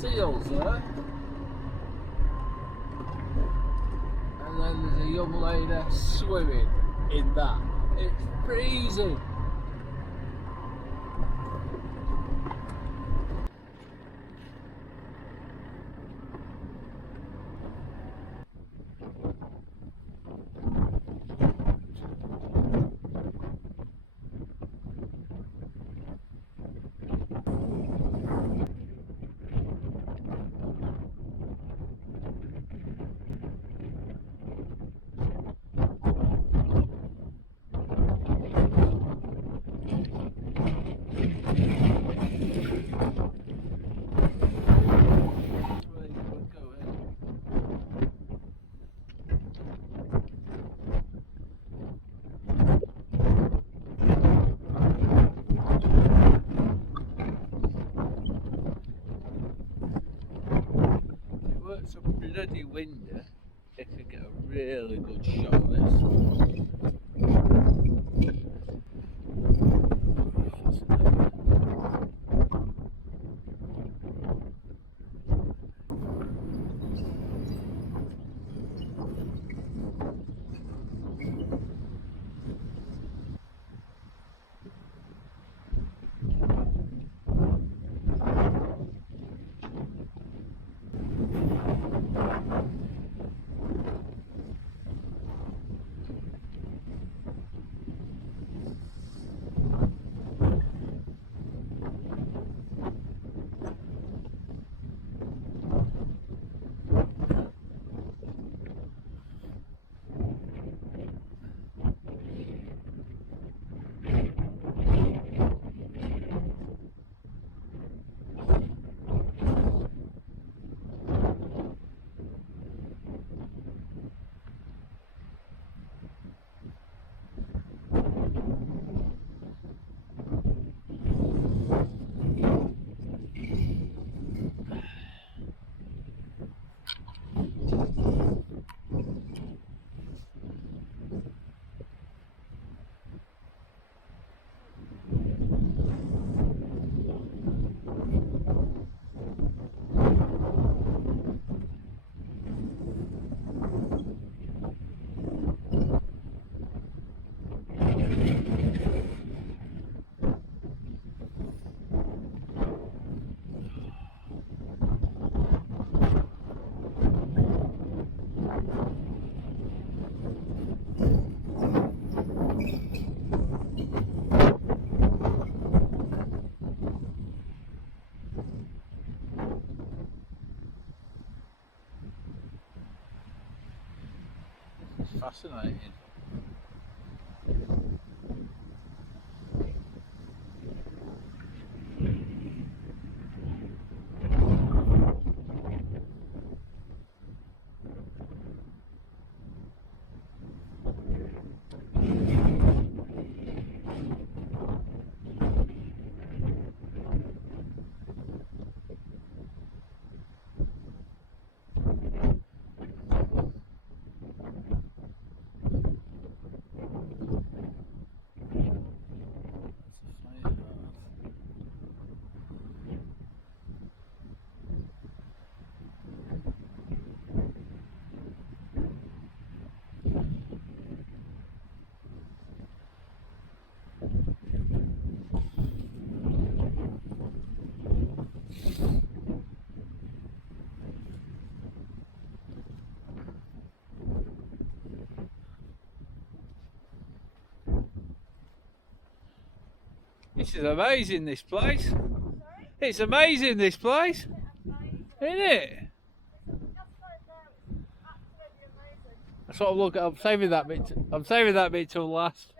seals there. And then there's a young lady swimming in that. It's freezing. It's so bloody windy, you could get a really good shot of this. It's fascinating. This is amazing, this place. Sorry? It's amazing, this place. Isn't it? That's what I'm looking at. I'm saving that bit. I'm saving that bit till last.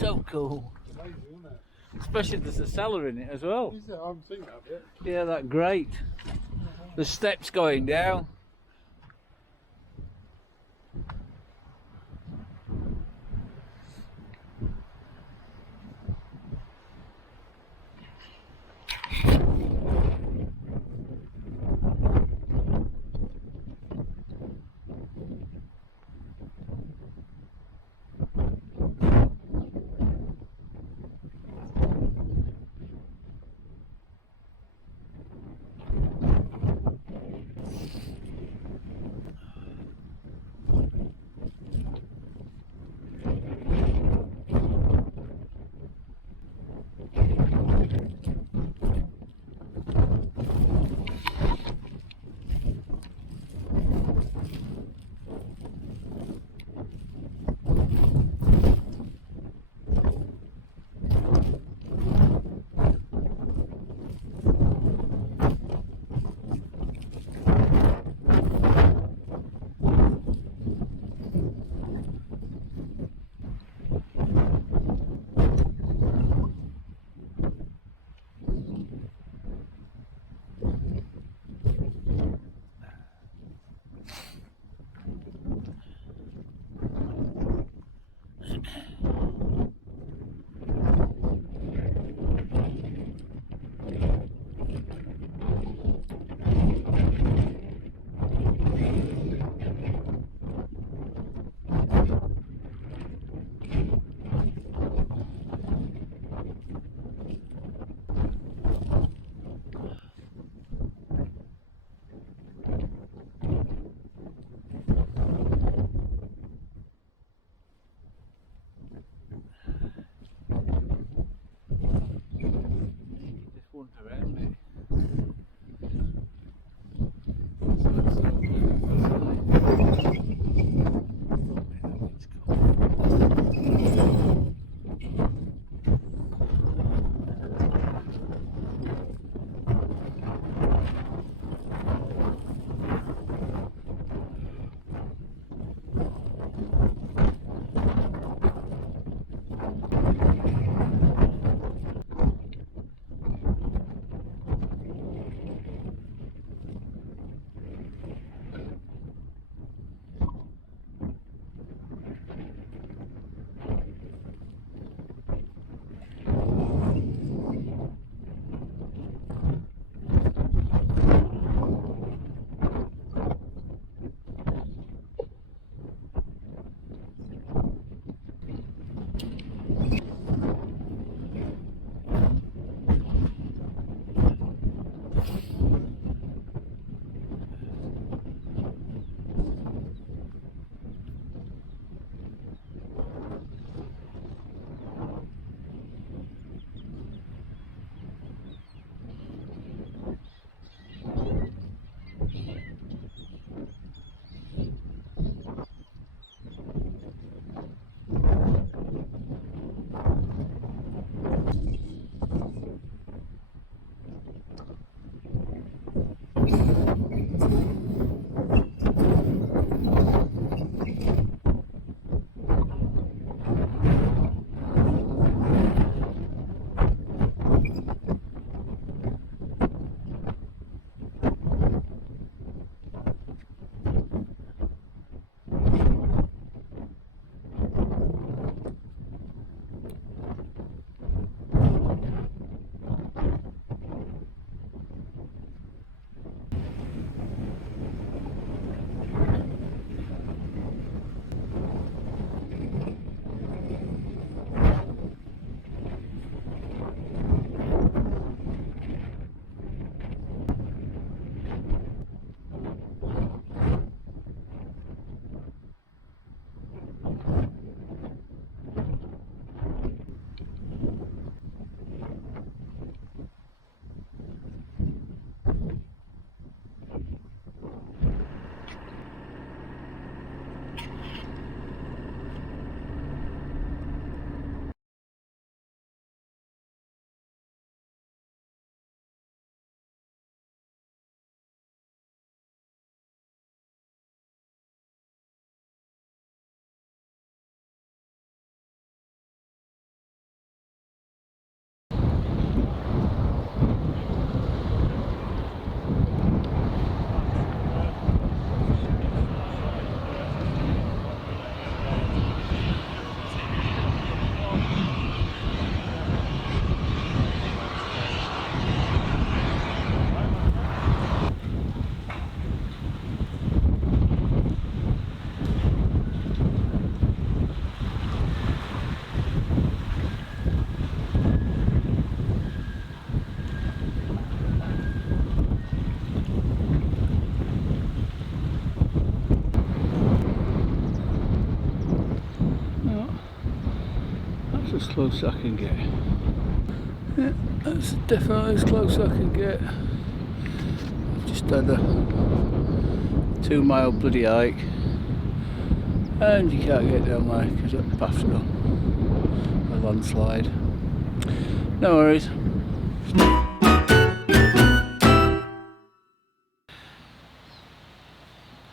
So cool. It's amazing, isn't it? Especially there's a cellar in it as well. Is it? I haven't seen that bit. Yeah, that great. The steps going down. That's as close as I can get. Yeah, that's definitely as close as I can get. I've just had a 2 mile bloody hike and you can't get down there because that path's gone. A landslide. No worries.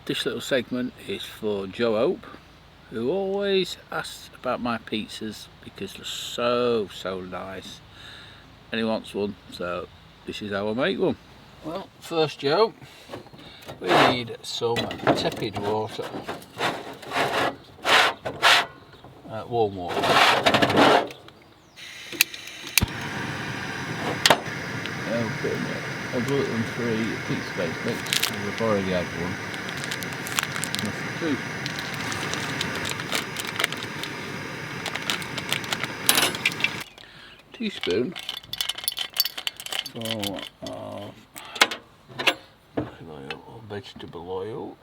This little segment is for Joe Hope, who always asks about my pizzas because they're so nice, and he wants one, so this is how I make one. Well, first, Joe, we need some tepid water, warm water. Open a gluten-free pizza-based mix. We've already had one. Enough for 2. Teaspoon full of oil or vegetable oil.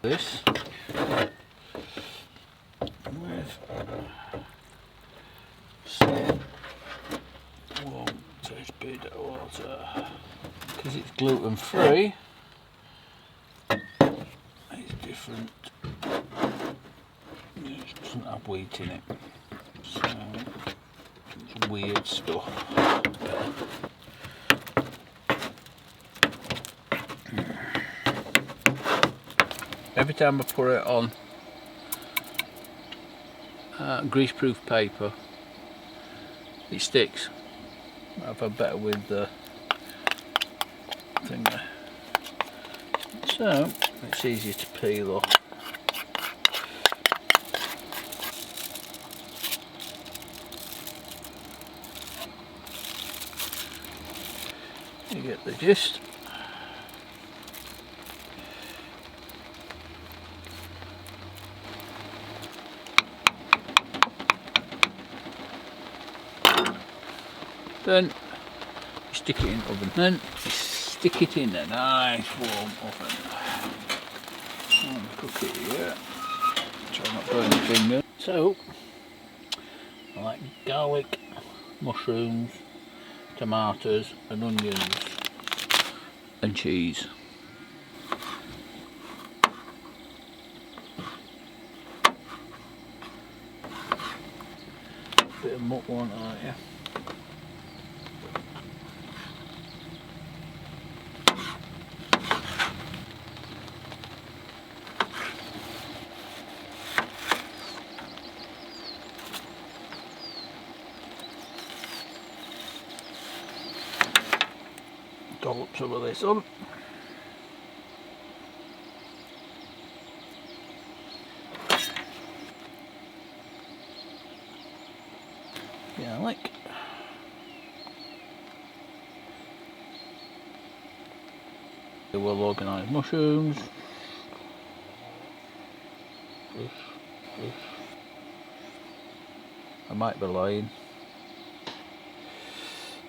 This with some warm tepid water. Because it's gluten free, it's different. It doesn't have wheat in it, so it's weird stuff. Every time I put it on greaseproof paper, it sticks. I've had better with the thing there. So it's easier to peel off. You get the gist. Then you stick it in the oven. Then you stick it in a nice warm oven. Cook it here. Try not to burn your finger. So I like garlic, mushrooms, tomatoes and onions and cheese. Bit of muck one, aren't you? Dollop some of this on. Garlic. The well organised mushrooms. I might be lying.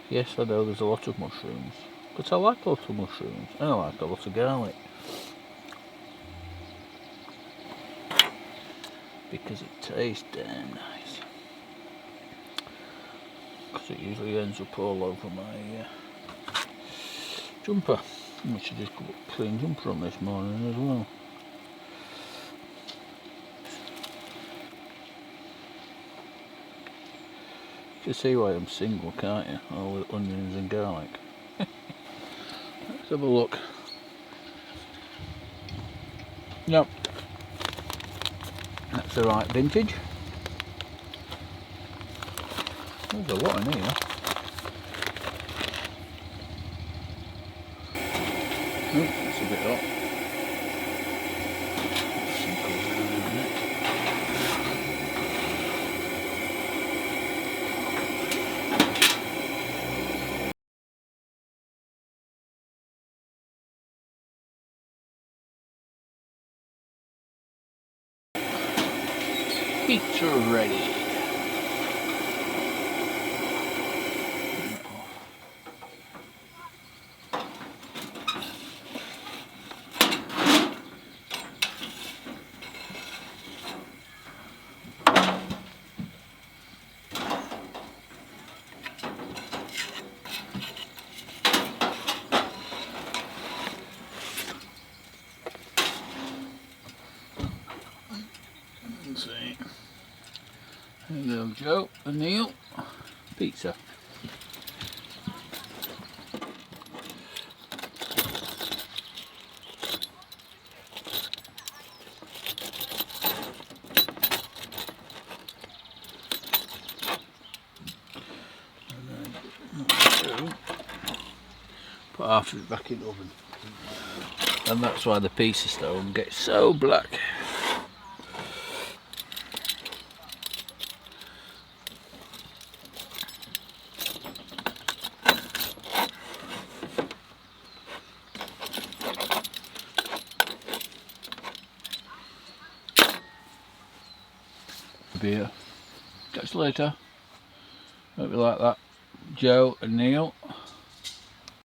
Yes, I know there's a lot of mushrooms. But I like a lot of mushrooms and I like a lot of garlic. Because it tastes damn nice. Because it usually ends up all over my jumper. Which I just got a clean jumper on this morning as well. You can see why I'm single, can't you? All the onions and garlic. Let's have a look. Yep, that's the right vintage. There's a lot in here. Oh, that's a bit hot. Pizza ready. Let's see. There you go, Joe and Neil. Pizza. Put half of it back in the oven. And that's why the pizza stone gets so black. Beer. Catch you later. Hope you like that. Joe and Neil.